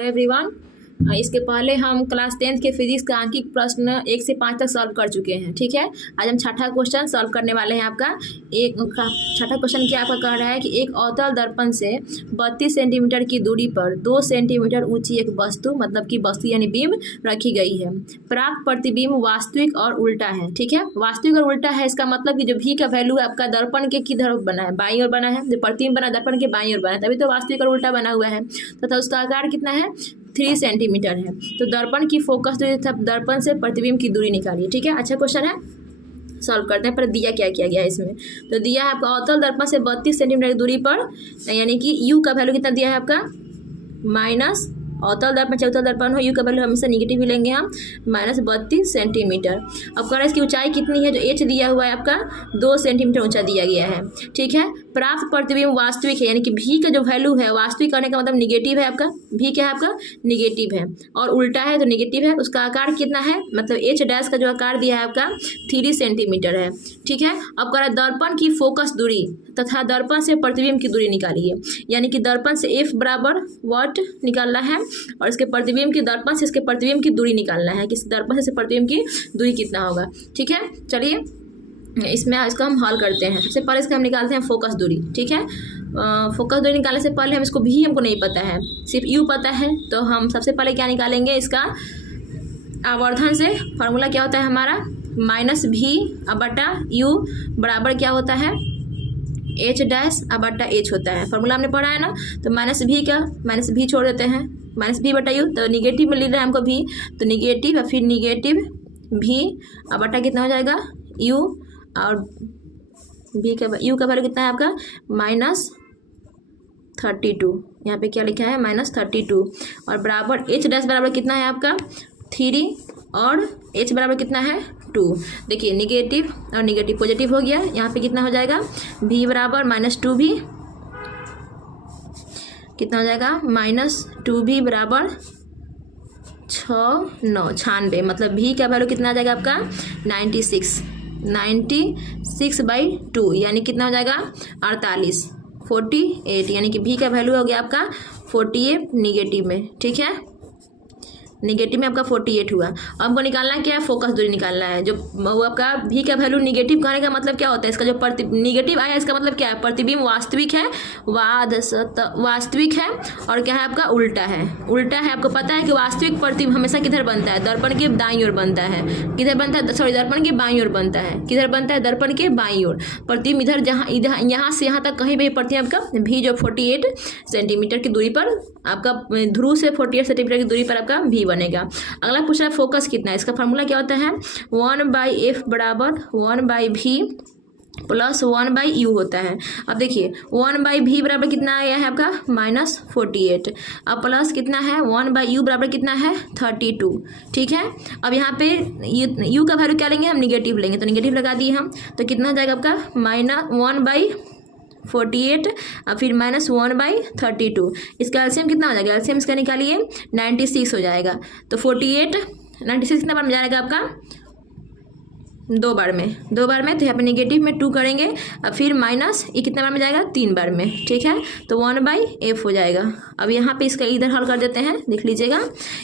Everyone, इसके पहले हम क्लास 10th के फिजिक्स का अंकित प्रश्न 1 से 5 तक सॉल्व कर चुके हैं। ठीक है, आज हम छठा क्वेश्चन सॉल्व करने वाले हैं। आपका छठा क्वेश्चन क्या आपका कह रहा है कि एक अवतल दर्पण से 32 सेंटीमीटर की दूरी पर 2 सेंटीमीटर ऊंची एक वस्तु मतलब कि वस्तु यानी बीम रखी गई है। प्राप्त प्रतिबिंब वास्तविक और उल्टा है। ठीक है, वास्तविक और उल्टा है, इसका मतलब कि जो भी का वैल्यू है आपका दर्पण के किधर बना है, बाईं ओर बना है। जो प्रतिबिंब बना दर्पण के बाईं ओर बना है, तभी तो वास्तविक और उल्टा बना हुआ है। तथा उसका आकार कितना है, 3 सेंटीमीटर है। तो दर्पण की फोकस दूरी तथा दर्पण से प्रतिबिंब की दूरी निकालिए। ठीक है, अच्छा क्वेश्चन है, सॉल्व करते हैं। पर दिया क्या किया गया है इसमें, तो दिया है आपका अवतल दर्पण से 32 सेंटीमीटर की दूरी पर, यानी कि यू का वैल्यू कितना दिया है आपका माइनस, अवतल दर्पण चाहे उत्तल दर्पण हो, यू का वैल्यू हमेशा निगेटिव ही लेंगे हम, -32 सेंटीमीटर। अब कह रहा है इसकी ऊंचाई कितनी है, जो एच दिया हुआ है आपका 2 सेंटीमीटर ऊंचा दिया गया है। ठीक है, प्राप्त प्रतिबिंब वास्तविक है, यानी कि भी का जो वैल्यू है वास्तविक करने का मतलब निगेटिव है आपका, भी क्या है आपका निगेटिव है, और उल्टा है तो निगेटिव है। उसका आकार कितना है, मतलब एच डैश का जो आकार दिया है आपका 3 सेंटीमीटर है। ठीक है, अब कह रहा है दर्पण की फोकस दूरी तथा दर्पण से प्रतिबिंब की दूरी निकालिए, यानी कि दर्पण से एफ बराबर वाट निकालना है और इसके प्रतिबिंब की दर्पण से इसके प्रतिबिंब की दूरी निकालना है कि इस दर्पण से प्रतिबिंब की दूरी कितना होगा। ठीक है, चलिए इसमें इसका हम हल करते हैं। सबसे पहले इसका हम निकालते हैं फोकस दूरी। ठीक है, फोकस दूरी निकालने से पहले हम इसको भी हमको नहीं पता है, सिर्फ यू पता है, तो हम सबसे पहले क्या निकालेंगे, इसका आवर्धन से फार्मूला क्या होता है हमारा, -v/u बराबर क्या होता है, h डैश बटा h होता है। फार्मूला हमने पढ़ा है ना, तो -v का -v छोड़ देते हैं, -v/u, तो निगेटिव में ले रहा है हमको v, तो निगेटिव और फिर निगेटिव v बटा कितना हो जाएगा u, और v का u का वैल्यू कितना है आपका -32। यहाँ पे क्या लिखा है -32, और बराबर h डैश बराबर कितना है आपका 3 और h बराबर कितना है 2। देखिए निगेटिव और निगेटिव पॉजिटिव हो गया, यहाँ पे कितना हो जाएगा v बराबर -2v, कितना हो जाएगा -2v बराबर 6 9 96, मतलब v का वैल्यू कितना आ जाएगा आपका 96/2, यानी कितना हो जाएगा 48, यानी कि v का वैल्यू हो गया आपका 48 निगेटिव में। ठीक है, निगेटिव में आपका 48 हुआ। अब हमको निकालना है क्या है, फोकस दूरी निकालना है। जो वो आपका भी का वैल्यू निगेटिव कहने का मतलब क्या होता है, इसका जो निगेटिव आया इसका मतलब क्या है, प्रतिबिंब वास्तविक है, वास्तविक है, और क्या है आपका उल्टा है। उल्टा है, आपको पता है कि वास्तविक प्रतिबिंब हमेशा किधर बनता है, दर्पण के दाईं ओर बनता है। किधर बनता है, सॉरी दर्पण के बाईं ओर बनता है। किधर बनता है, दर्पण के बाईं ओर। प्रतिबिंब इधर जहाँ यहाँ से यहाँ तक कहीं भी प्रतिबिंब आपका भी जो 48 सेंटीमीटर की दूरी पर आपका ध्रुव से 48 सेंटीमीटर की दूरी पर आपका भी बनेगा। अगला पूछ रहा है फोकस कितना है, इसका फार्मूला क्या होता है, 1/f बराबर 1/v प्लस 1/u होता है। अब देखिए 1/v बराबर कितना आया है आपका -48, अब प्लस कितना है 1/u बराबर कितना है 32। ठीक है, अब यहाँ पे u का वैल्यू क्या लेंगे हम, निगेटिव लेंगे, तो निगेटिव लगा दिए हम, तो कितना हो जाएगा आपका -1/48 और फिर -1/32। इसका एलसीएम कितना हो जाएगा, एलसीएम इसका निकालिए 96 हो जाएगा। तो 48 96 कितना बार में जाएगा आपका, 2 बार में, तो यहाँ पे निगेटिव में 2 करेंगे और फिर माइनस ये कितना बार में जाएगा, 3 बार में। ठीक है, तो 1/f हो जाएगा। अब यहाँ पे इसका इधर हल कर देते हैं, देख लीजिएगा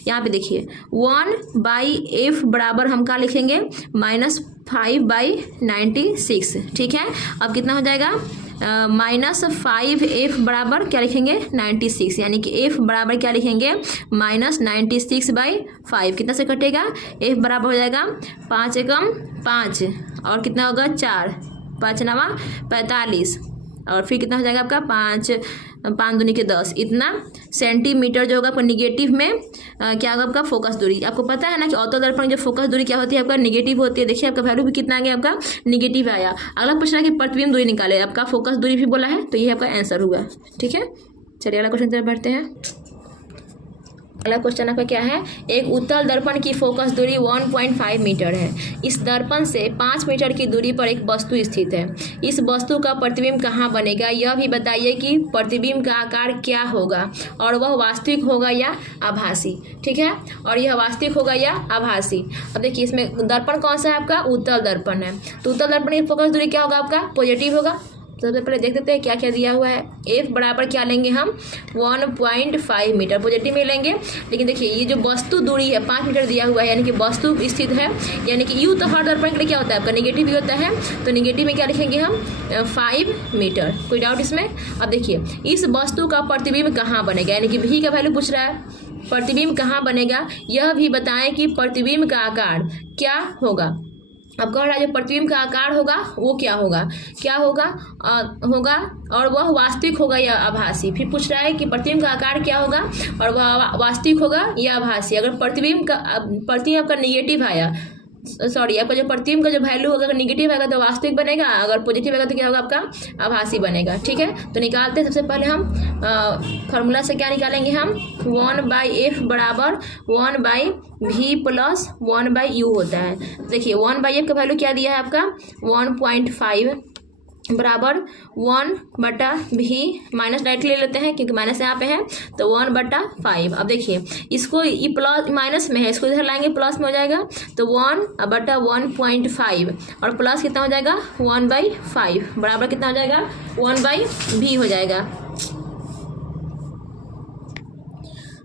यहाँ पे देखिए 1/f बराबर हम क्या लिखेंगे -5/96। ठीक है, अब कितना हो जाएगा -5f बराबर क्या लिखेंगे 96, यानी कि f बराबर क्या लिखेंगे -96/5। कितना से कटेगा, f बराबर हो जाएगा 5 एकम 5 और कितना होगा 4, 5 9 45, और फिर कितना हो जाएगा आपका 5 दूनी के 10, इतना सेंटीमीटर जो होगा आपका निगेटिव में क्या होगा आपका फोकस दूरी। आपको पता है ना कि अवतल दर्पण जो फोकस दूरी क्या होती है आपका निगेटिव होती है। देखिए आपका वैल्यू भी कितना आ गया आपका निगेटिव आया। अगला पूछ रहा है कि प्रतिबिंब दूरी निकाले, आपका फोकस दूरी भी बोला है, तो ये आपका आंसर हुआ। ठीक है, चलिए अगला क्वेश्चन तरफ बढ़ते हैं। अगला क्वेश्चन आपका क्या है, एक उत्तल दर्पण की फोकस दूरी 1.5 मीटर है। इस दर्पण से 5 मीटर की दूरी पर एक वस्तु स्थित है। इस वस्तु का प्रतिबिंब कहाँ बनेगा, यह भी बताइए कि प्रतिबिंब का आकार क्या होगा और वह वास्तविक होगा या आभासी। ठीक है, और यह वास्तविक होगा या आभासी। अब देखिए इसमें दर्पण कौन सा है आपका, उत्तल दर्पण है, तो उत्तल दर्पण की फोकस दूरी क्या होगा आपका पॉजिटिव होगा, सबसे पहले देख लेते हैं क्या क्या दिया हुआ है। एफ बराबर क्या लेंगे हम 1.5 मीटर पॉजिटिव में लेंगे। लेकिन देखिए ये जो वस्तु दूरी है 5 मीटर दिया हुआ है, यानी कि वस्तु स्थित है, यानी कि यू तो हर दर्पण के लिए क्या होता है आपका नेगेटिव ही होता है, तो नेगेटिव में क्या लिखेंगे हम 5 मीटर। कोई डाउट इसमें? अब देखिए इस वस्तु का प्रतिबिंब कहाँ बनेगा, यानी कि भी का वैल्यू पूछ रहा है, प्रतिबिंब कहाँ बनेगा यह भी बताएं कि प्रतिबिंब का आकार क्या होगा। अब कह रहा है जो प्रतिबिंब का आकार होगा वो क्या होगा, होगा और वह वास्तविक होगा या आभासी। फिर पूछ रहा है कि प्रतिबिंब का आकार क्या होगा और वह वास्तविक होगा या आभासी। अगर प्रतिबिंब आपका निगेटिव आया, सॉरी आपका जो प्रतिबिंब का जो वैल्यू अगर निगेटिव आएगा तो वास्तविक बनेगा, अगर पॉजिटिव आएगा तो क्या होगा आपका आभासी बनेगा। ठीक है, तो निकालते हैं। सबसे पहले हम फार्मूला से क्या निकालेंगे हम 1/f बराबर 1/v प्लस 1/u होता है। देखिए 1/f का वैल्यू क्या दिया है आपका 1.5 बराबर 1/v माइनस डायरेक्टली ले लेते हैं क्योंकि माइनस यहाँ पे है, तो 1/5। अब देखिए इसको ये प्लस माइनस में है, इसको इधर लाएंगे प्लस में हो जाएगा, तो 1/1.5 और प्लस कितना हो जाएगा 1/5 बराबर कितना हो जाएगा 1/v हो जाएगा।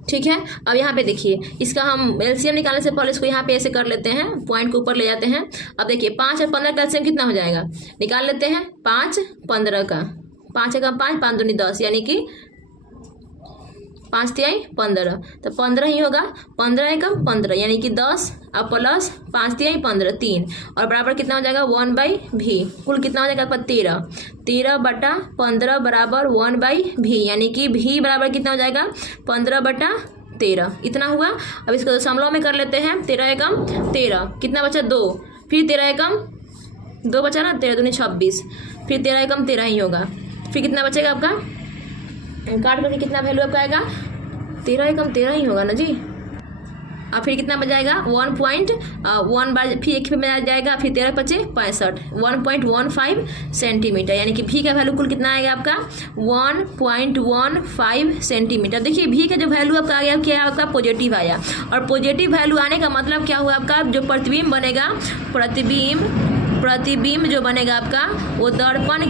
ठीक है, अब यहाँ पे देखिए इसका हम एलसीएम निकालने से पहले इसको यहाँ पे ऐसे कर लेते हैं, पॉइंट को ऊपर ले जाते हैं। अब देखिए 5 और 15 का एलसीएम कितना हो जाएगा निकाल लेते हैं। 5 15 का 5 का 5 5 दूनी 10 यानी कि 5 तिहाई 15, तो 15 ही होगा। 15 एकम 15 यानी कि 10 और प्लस 5 तिहाई 15 3 और बराबर कितना हो जाएगा 1/v। कुल कितना हो जाएगा आपका 13/15 बराबर 1/v, यानी कि v बराबर कितना हो जाएगा 15/13 इतना हुआ। अब इसको दशमलव में कर लेते हैं। 13 एकम 13 कितना बचा 2, फिर 13 एकम 2 बचा ना, 13 दूनी 26, फिर 13 एकम 13 ही होगा। फिर कितना बचेगा आपका काट करके कितना वैल्यू आपका आएगा 13 एकम 13 ही होगा ना जी। अब फिर कितना बजाएगा 1.1 बार फिर एक में जाएगा, फिर 13 × 5 = 1.15 सेंटीमीटर, यानी कि भी का वैल्यू कुल कितना आएगा आपका 1.15 सेंटीमीटर। देखिए भी का जो वैल्यू आपका आ गया क्या आपका पॉजिटिव आया, और पॉजिटिव वैल्यू आने का मतलब क्या हुआ आपका जो प्रतिबिंब बनेगा, प्रतिबिंब जो बनेगा आपका वो दर्पण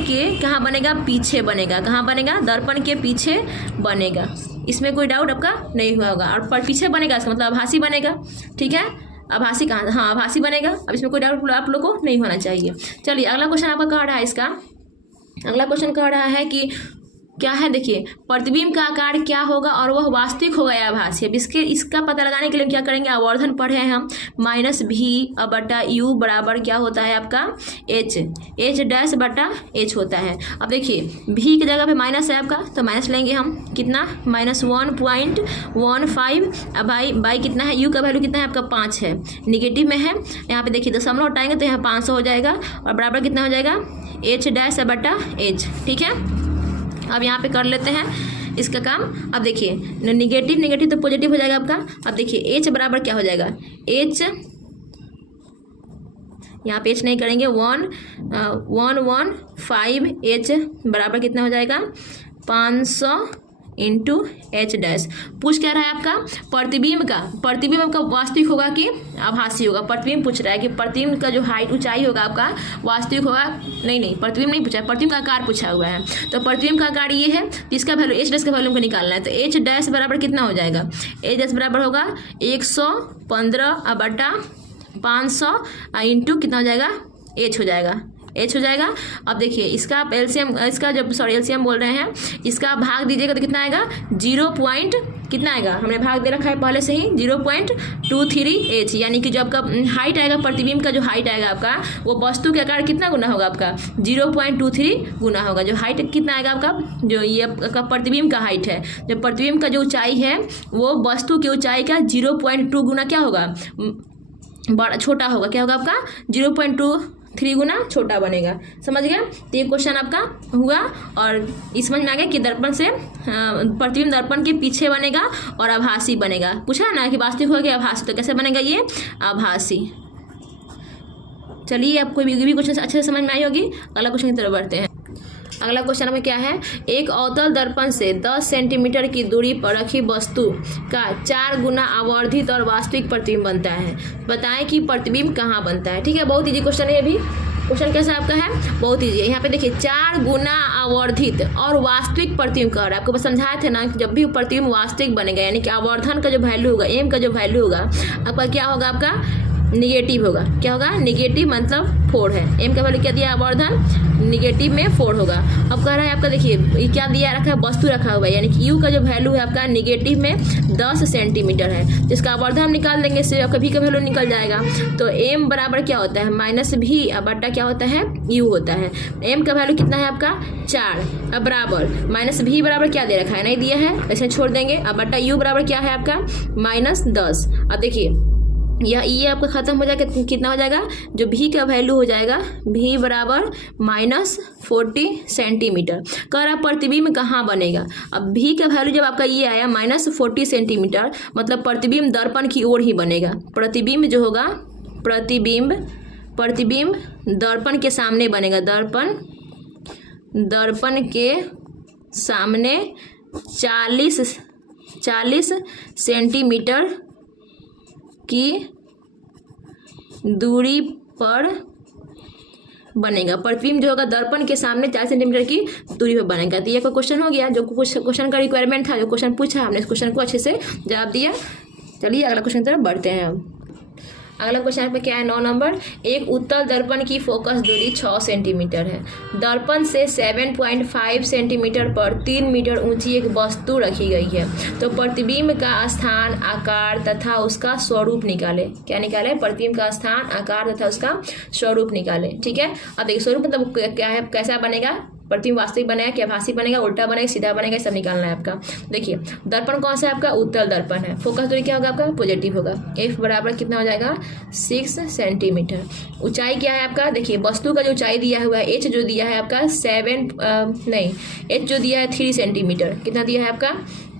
के कहाँ बनेगा पीछे बनेगा। कहाँ बनेगा दर्पण के पीछे बनेगा। इसमें कोई डाउट आपका नहीं हुआ होगा। और पर पीछे बनेगा इसका मतलब आभासी बनेगा। ठीक है, आभासी कहाँ, हाँ आभासी बनेगा। अब इसमें कोई डाउट आप लोग को नहीं होना चाहिए। चलिए अगला क्वेश्चन आपका कह रहा है, इसका अगला क्वेश्चन कह रहा है कि क्या है, देखिए प्रतिबिंब का आकार क्या होगा और वह वास्तविक होगा या आभासी। अब इसका पता लगाने के लिए क्या करेंगे, आवर्धन पढ़े हैं हम, -v/u बराबर क्या होता है आपका h होता है। अब देखिए v की जगह पे माइनस है आपका, तो माइनस लेंगे हम कितना -1.15। अब बाई कितना है, u का वैल्यू कितना है आपका 5 है, निगेटिव में है। यहाँ पे देखिए दशमलव हटाएंगे तो यहाँ 500 हो जाएगा और बराबर कितना हो जाएगा h'/h। ठीक है, अब यहाँ पे कर लेते हैं इसका काम। अब देखिए निगेटिव तो पॉजिटिव हो जाएगा आपका। अब देखिए h बराबर क्या हो जाएगा, h यहाँ पे h नहीं करेंगे 1.15 h बराबर कितना हो जाएगा 500 × h'। पूछ क्या रहा है आपका प्रतिबिंब आपका वास्तविक होगा कि आभासी होगा। प्रतिबिंब पूछ रहा है कि प्रतिबिंब का जो हाइट ऊंचाई होगा आपका वास्तविक होगा, नहीं प्रतिबिंब नहीं पूछा है, प्रतिबिंब का आकार पूछा हुआ है। तो प्रतिबिंब का आकार ये है, इसका वैल्यू h' का वैल्यू को निकालना है। तो h' बराबर कितना हो जाएगा, h' बराबर होगा 115/500 × कितना हो जाएगा h हो जाएगा। अब देखिए इसका आप एलसीएम, इसका जब एलसीएम बोल रहे हैं, इसका भाग दीजिएगा तो कितना आएगा 0 पॉइंट कितना आएगा, हमने भाग दे रखा है पहले से ही 0.23 h, यानी कि जो आपका हाइट आएगा प्रतिबिंब का जो हाइट आएगा आपका वो वस्तु के आकार कितना गुना होगा आपका 0.23 गुना होगा। जो हाइट कितना आएगा आपका, जो ये आपका प्रतिबिंब का हाइट है, जो प्रतिबिंब का जो ऊंचाई है वो वस्तु की ऊंचाई का 0.2 गुना क्या होगा, बड़ा छोटा होगा। क्या होगा आपका 0.23 गुना छोटा बनेगा। समझ गया, तो ये क्वेश्चन आपका हुआ और इस समझ में आ गया कि दर्पण से प्रतिबिंब दर्पण के पीछे बनेगा और आभासी बनेगा। पूछा ना कि वास्तविक होगा कि आभासी, तो कैसे बनेगा ये आभासी। चलिए अब कोई भी क्वेश्चन अच्छे से समझ में आई होगी। अगला क्वेश्चन की तरफ बढ़ते हैं। अगला क्वेश्चन में क्या है, एक अवतल दर्पण से 10 सेंटीमीटर की दूरी पर रखी वस्तु का 4 गुना आवर्धित और वास्तविक प्रतिबिंब बनता है। बताएं कि प्रतिबिंब कहाँ बनता है। ठीक है, बहुत इजी क्वेश्चन है ये भी। क्वेश्चन कैसा आपका है, बहुत ईजी है। यहाँ पे देखिए 4 गुना आवर्धित और वास्तविक प्रतिबिंब कह रहा है। आपको बस समझाए थे ना कि जब भी प्रतिबिंब वास्तविक बनेगा यानी कि आवर्धन का जो वैल्यू होगा, एम का जो वैल्यू होगा आपका क्या होगा, आपका निगेटिव होगा। क्या होगा, निगेटिव मतलब 4 है। एम का वैल्यू क्या दिया, आवर्धन निगेटिव में 4 होगा। अब कह रहा है आपका देखिए ये क्या दिया रखा है, वस्तु रखा हुआ है यानी कि यू का जो वैल्यू है आपका निगेटिव में 10 सेंटीमीटर है, जिसका आवर्धन हम निकाल देंगे, इससे आपका भी का वैल्यू निकल जाएगा। तो एम बराबर क्या होता है, माइनस भी बट्टा क्या होता है, यू होता है। एम का वैल्यू कितना है आपका 4, अब बराबर माइनस भी बराबर क्या दे रखा है, नहीं दिया है, ऐसे छोड़ देंगे। अब बट्टा यू बराबर क्या है आपका -10। अब देखिए ये आपका खत्म हो जाएगा, कितना हो जाएगा, जो भी का वैल्यू हो जाएगा भी बराबर -40 सेंटीमीटर। कह रहा प्रतिबिंब कहाँ बनेगा। अब भी का वैल्यू जब आपका ये आया -40 सेंटीमीटर, मतलब प्रतिबिंब दर्पण की ओर ही बनेगा। प्रतिबिंब जो होगा, प्रतिबिंब दर्पण के सामने बनेगा। दर्पण के सामने 40 सेंटीमीटर की दूरी पर बनेगा। प्रतिबिंब जो होगा दर्पण के सामने 40 सेंटीमीटर की दूरी पर बनेगा। तो ये कोई क्वेश्चन हो गया, जो क्वेश्चन का रिक्वायरमेंट था, जो क्वेश्चन पूछा हमने, इस क्वेश्चन को अच्छे से जवाब दिया। चलिए अगला क्वेश्चन की तरफ बढ़ते हैं हम। अगला क्वेश्चन पे क्या है, 9 नंबर, एक उत्तल दर्पण की फोकस दूरी 6 सेंटीमीटर है। दर्पण से 7.5 सेंटीमीटर पर 3 मीटर ऊंची एक वस्तु रखी गई है। तो प्रतिबिंब का स्थान, आकार तथा उसका स्वरूप निकाले। क्या निकाले, प्रतिबिंब का स्थान, आकार तथा उसका स्वरूप निकाले। ठीक है, अब देखिए स्वरूप मतलब क्या है, कैसा बनेगा, प्रतिबिंब वास्तविक बनेगा, क्या भाषी बनेगा, उल्टा बनेगा, सीधा बनेगा, सब निकालना है आपका। देखिए दर्पण कौन सा है आपका, उत्तल दर्पण है। फोकस दूरी क्या होगा आपका, पॉजिटिव होगा। एफ बराबर कितना हो जाएगा, 6 सेंटीमीटर। ऊंचाई क्या है आपका, देखिए वस्तु का जो ऊंचाई दिया हुआ है, एच जो दिया है आपका एच जो दिया है 3 सेंटीमीटर। कितना दिया है आपका,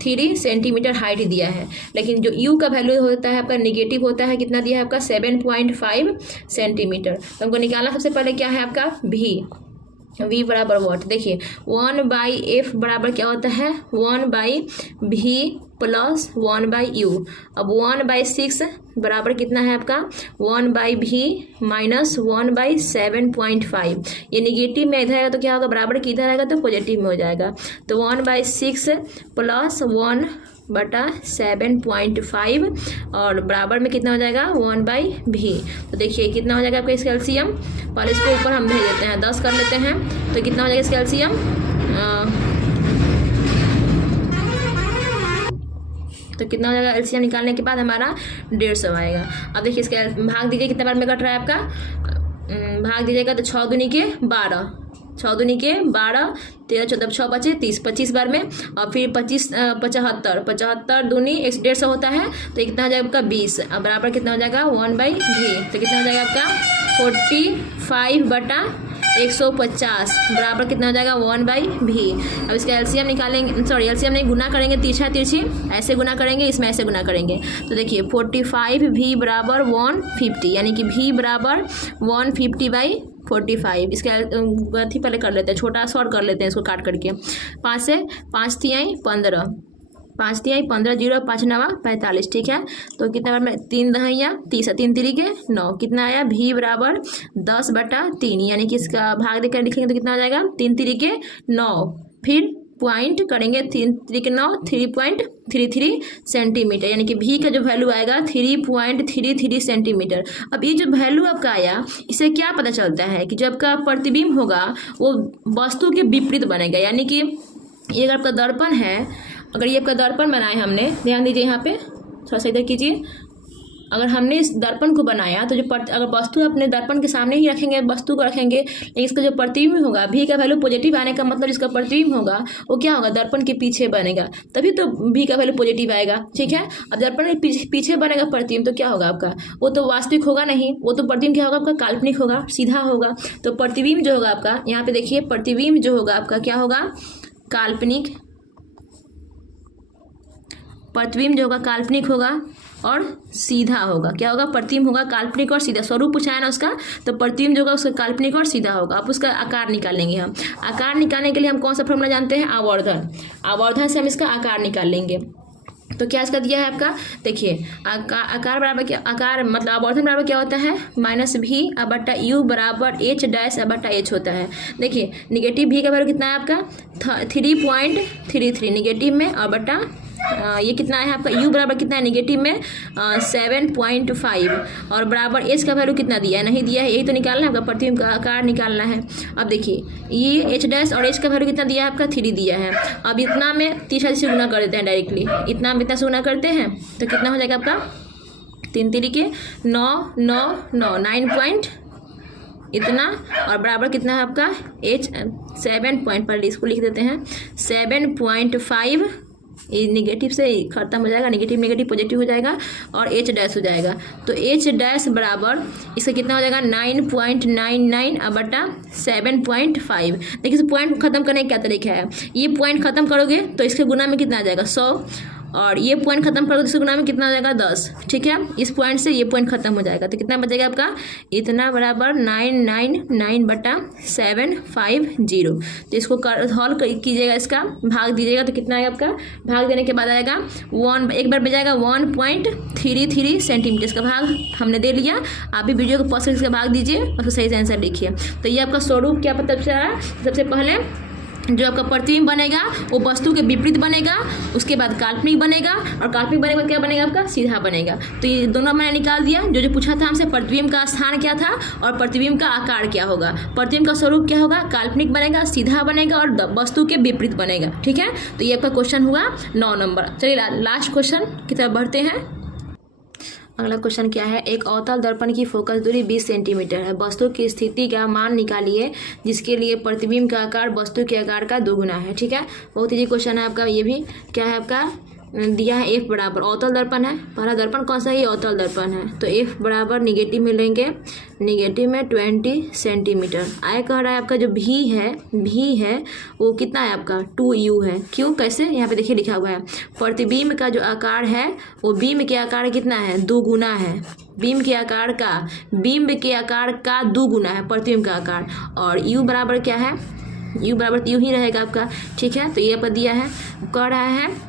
3 सेंटीमीटर हाइट दिया है। लेकिन जो यू का वैल्यू होता है आपका निगेटिव होता है, कितना दिया है आपका 7.5 सेंटीमीटर। तो हमको निकालना सबसे पहले क्या है आपका, v बराबर वॉट। देखिए 1/f बराबर क्या होता है, 1/v प्लस 1/u। अब 1/6 बराबर कितना है आपका, 1/v माइनस 1/7.5। ये निगेटिव में इधर आएगा तो क्या होगा, बराबर की इधर आएगा तो पॉजिटिव में हो जाएगा। तो 1/6 प्लस 1/7.5 और बराबर में कितना हो जाएगा, 1/v। तो देखिए कितना हो जाएगा आपका इसका एलसीएम, पहले इसको ऊपर हम भेज देते हैं, 10 कर लेते हैं। तो कितना हो जाएगा इसका एलसीएम, तो कितना हो जाएगा, एलसीएम निकालने के बाद हमारा 150 आएगा। अब देखिए इसका भाग दीजिए, कितने बार में कट रहा है आपका, भाग दीजिएगा तो 6 दूनी के 12, 6 दूनी के 12, 13 14 6 बचे 30, 25 बार में। और फिर 75 दूनी 150 होता है, तो कितना हो जाएगा आपका 20। अब बराबर कितना हो जाएगा 1/v। तो कितना हो जाएगा आपका 45/150 बराबर कितना हो जाएगा 1/v। अब इसका एलसीएम निकालेंगे, सॉरी एलसीएम नहीं, गुना करेंगे, तिरछा तिरछी ऐसे गुना करेंगे, इसमें ऐसे गुना करेंगे। तो देखिए 45v बराबर 150 यानी कि v बराबर 150/45। इसका अथी पहले कर लेते हैं, छोटा शॉर्ट कर लेते हैं इसको काट करके। 5 से 5 तिहाई 15, 5 तिहाई 15, 0 5 9 45। ठीक है, तो कितना बार में 3 दहिया 30, 3 तिरिके 9, कितना आया, v बराबर 10/3 यानी कि इसका भाग देकर लिखेंगे तो कितना हो जाएगा, 3 तिरिके 9, फिर पॉइंट करेंगे 3 तिरिके 9, 3.33 सेंटीमीटर यानी कि v का जो वैल्यू आएगा 3.33 सेंटीमीटर। अब ये जो वैल्यू आपका आया, इससे क्या पता चलता है कि जब का प्रतिबिंब होगा वो वस्तु के विपरीत बनेगा। यानी कि ये अगर आपका दर्पण है, अगर ये आपका दर्पण बनाए हमने, ध्यान दीजिए यहाँ पे, थोड़ा सा इधर कीजिए। अगर हमने इस दर्पण को बनाया तो जो अगर वस्तु अपने दर्पण के सामने ही रखेंगे, वस्तु को रखेंगे, लेकिन इसका जो प्रतिबिंब होगा, v का वैल्यू पॉजिटिव आने का मतलब इसका प्रतिबिंब होगा वो क्या होगा, दर्पण के पीछे बनेगा, तभी तो v का वैल्यू पॉजिटिव आएगा। ठीक है, अब दर्पण के पीछे बनेगा प्रतिबिंब तो क्या होगा आपका, वो तो वास्तविक होगा नहीं, वो तो प्रतिबिंब क्या होगा आपका, काल्पनिक होगा, सीधा होगा। तो प्रतिबिंब जो होगा आपका, यहाँ पे देखिए प्रतिबिंब जो होगा आपका क्या होगा, काल्पनिक। प्रतिबिंब जो होगा काल्पनिक होगा और सीधा होगा। क्या होगा, प्रतिबिंब होगा काल्पनिक और सीधा। स्वरूप पूछा है ना उसका, तो प्रतिबिंब जो होगा उसका काल्पनिक और सीधा होगा। अब उसका आकार निकालेंगे हम। आकार निकालने के लिए हम कौन सा फॉर्मूला जानते हैं, आवर्धन। आवर्धन से हम इसका आकार निकाल लेंगे। तो क्या इसका दिया है आपका, देखिए आकार बराबर क्या, आकार मतलब आवर्धन बराबर क्या होता है, -v/u बराबर h'/h होता है। देखिए निगेटिव v का वैल्यू कितना है आपका 3.33 निगेटिव में, और बटा ये कितना है आपका u बराबर कितना है निगेटिव में 7.5, और बराबर h का वैल्यू कितना दिया है, नहीं दिया है, यही तो निकालना है आपका, प्रतिबिंब का आकार निकालना है। अब देखिए ये h' और h का वैल्यू कितना दिया है आपका 3 दिया है। अब इतना में 30 से गुना कर देते हैं डायरेक्टली, इतना में इतना से गुना करते हैं तो कितना हो जाएगा आपका 3 3 9 9 9 9 पॉइंट इतना, और बराबर कितना है आपका h 7 पॉइंट पर इसको लिख देते हैं 7.5, ये निगेटिव से खत्म हो जाएगा, निगेटिव निगेटिव पॉजिटिव हो जाएगा और h' हो जाएगा। तो h' बराबर इसका कितना हो जाएगा 9.99 अब बटा 7.5। देखिए इस पॉइंट खत्म करने का क्या तरीका है, ये पॉइंट खत्म करोगे तो इसके गुना में कितना आ जाएगा 100, और ये पॉइंट खत्म करोगे तो इसके गुना में कितना हो जाएगा 10। ठीक है, इस पॉइंट से ये पॉइंट खत्म हो जाएगा तो कितना बचेगा आपका इतना बराबर 999/750। तो इसको हॉल कीजिएगा, इसका भाग दीजिएगा तो कितना आएगा आपका, भाग देने के बाद आएगा 1, एक बार बजाएगा 1.33 सेंटीमीटर। इसका भाग हमने दे लिया, आप भी वीडियो को पॉज करके इसका भाग दीजिए और उसको सही से आंसर लिखिए। तो ये आपका स्वरूप क्या पता चला है, सबसे पहले जो आपका प्रतिबिंब बनेगा वो वस्तु के विपरीत बनेगा, उसके बाद काल्पनिक बनेगा, और काल्पनिक बने के बाद क्या बनेगा आपका सीधा बनेगा। तो ये दोनों मैंने निकाल दिया। जो पूछा था हमसे प्रतिबिंब का स्थान क्या था और प्रतिबिंब का आकार क्या होगा, प्रतिबिंब का स्वरूप क्या होगा, काल्पनिक बनेगा, सीधा बनेगा और वस्तु के विपरीत बनेगा। ठीक है, तो ये आपका क्वेश्चन हुआ 9 नंबर। चलिए लास्ट क्वेश्चन की तरफ बढ़ते हैं। अगला क्वेश्चन क्या है, एक अवतल दर्पण की फोकस दूरी 20 सेंटीमीटर है, वस्तु की स्थिति का मान निकालिए जिसके लिए प्रतिबिंब का आकार वस्तु के आकार का 2 गुना है। ठीक है, बहुत इजी क्वेश्चन है आपका। ये भी क्या है आपका दिया है f बराबर, अवतल दर्पण है, पहला दर्पण कौन सा है, ये अवतल दर्पण है। तो f बराबर निगेटिव में लेंगे, निगेटिव में 20 सेंटीमीटर। आय कह रहा है आपका जो v है वो कितना है आपका 2u है। क्यों, कैसे, यहाँ पे देखिए लिखा हुआ है प्रतिबिंब का जो आकार है वो बिंब के आकार कितना है 2 गुना है, बिंब के आकार का 2 गुना है प्रतिबिंब का आकार, और u बराबर क्या है, u बराबर तो u ही रहेगा आपका। ठीक है, तो ये आपका दिया है, कह रहा है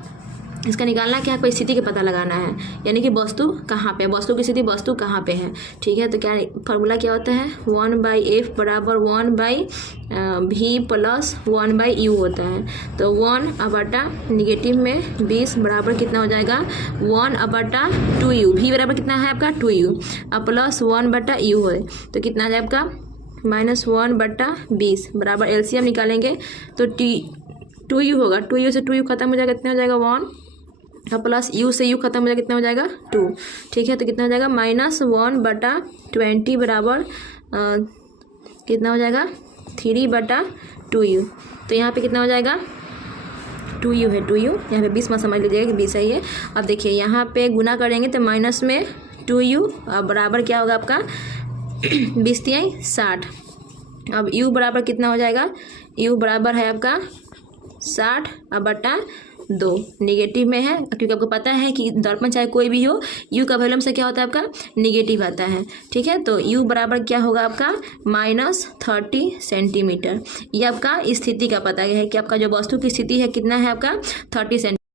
इसका निकालना क्या है, कोई स्थिति का पता लगाना है, यानी कि वस्तु कहाँ पे, वस्तु की स्थिति वस्तु कहाँ पे है। ठीक है, तो क्या फार्मूला क्या होता है 1/f बराबर 1/v प्लस 1/u होता है। तो 1/, निगेटिव में 20 बराबर कितना हो जाएगा 1/2u, v बराबर कितना है आपका 2u, अब प्लस 1/u है तो कितना आ जाए आपका -1/20 बराबर एलसीएम निकालेंगे तो 2u होगा, 2u से 2u खत्म हो जाएगा, कितना हो जाएगा 1, और प्लस u से u खत्म हो जाएगा, कितना हो जाएगा 2। ठीक है, तो कितना हो जाएगा -1/20 बराबर कितना हो जाएगा 3/2u। तो यहाँ पे कितना हो जाएगा 2u है, 2u यहाँ पे 20 मत समझ लीजिएगा कि 20 सही है। अब देखिए यहाँ पे गुना करेंगे तो माइनस में 2u और बराबर क्या होगा आपका 20 × 60। अब u बराबर कितना हो जाएगा, u बराबर है आपका 60/2, निगेटिव में है क्योंकि आपको पता है कि दर्पण चाहे कोई भी हो u का वैल्यू से क्या होता है आपका निगेटिव आता है। ठीक है, तो u बराबर क्या होगा आपका -30 सेंटीमीटर। ये आपका स्थिति का पता है कि आपका जो वस्तु की स्थिति है कितना है आपका 30 सेंटीमीटर।